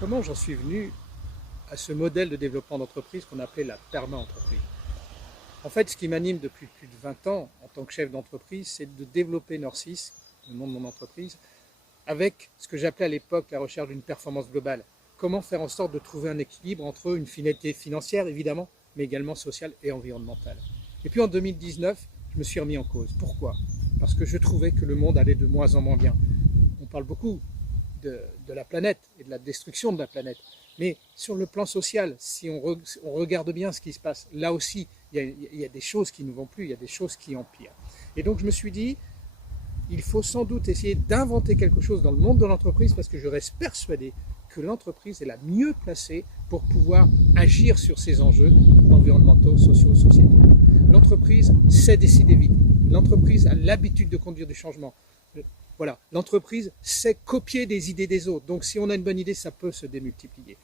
Comment j'en suis venu à ce modèle de développement d'entreprise qu'on appelait la perma-entreprise. En fait, ce qui m'anime depuis plus de 20 ans en tant que chef d'entreprise, c'est de développer Nord6, le nom de mon entreprise, avec ce que j'appelais à l'époque la recherche d'une performance globale. Comment faire en sorte de trouver un équilibre entre une finalité financière, évidemment, mais également sociale et environnementale. Et puis en 2019, je me suis remis en cause. Pourquoi? Parce que je trouvais que le monde allait de moins en moins bien. On parle beaucoup de la planète et de la destruction de la planète. Mais sur le plan social, si on regarde bien ce qui se passe, là aussi, il y a des choses qui ne vont plus, il y a des choses qui empirent. Et donc je me suis dit, il faut sans doute essayer d'inventer quelque chose dans le monde de l'entreprise parce que je reste persuadé que l'entreprise est la mieux placée pour pouvoir agir sur ces enjeux environnementaux, sociaux, sociétaux. L'entreprise sait décider vite. L'entreprise a l'habitude de conduire du changement. Voilà, l'entreprise sait copier des idées des autres. Donc si on a une bonne idée, ça peut se démultiplier.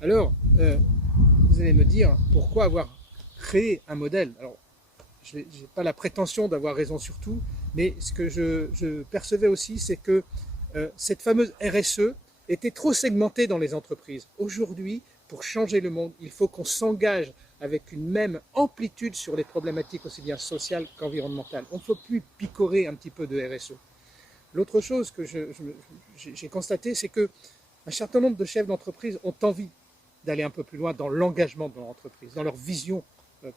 Alors, vous allez me dire, pourquoi avoir créé un modèle? Alors, je n'ai pas la prétention d'avoir raison sur tout, mais ce que je percevais aussi, c'est que cette fameuse RSE était trop segmentée dans les entreprises. Aujourd'hui, pour changer le monde, il faut qu'on s'engage avec une même amplitude sur les problématiques aussi bien sociales qu'environnementales. On ne peut plus picorer un petit peu de RSE. L'autre chose que j'ai constaté, c'est qu'un certain nombre de chefs d'entreprise ont envie d'aller un peu plus loin dans l'engagement de leur entreprise, dans leur vision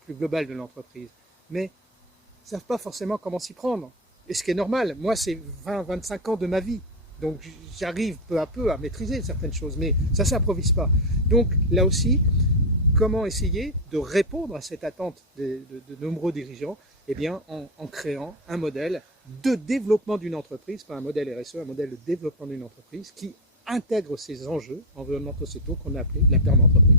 plus globale de l'entreprise, mais ne savent pas forcément comment s'y prendre. Et ce qui est normal, moi c'est 20-25 ans de ma vie, donc j'arrive peu à peu à maîtriser certaines choses, mais ça ne s'improvise pas. Donc là aussi, comment essayer de répondre à cette attente de nombreux dirigeants? Eh bien, en créant un modèle de développement d'une entreprise, pas un modèle RSE, un modèle de développement d'une entreprise qui intègre ces enjeux environnementaux sociétaux qu'on a appelés la perma-entreprise.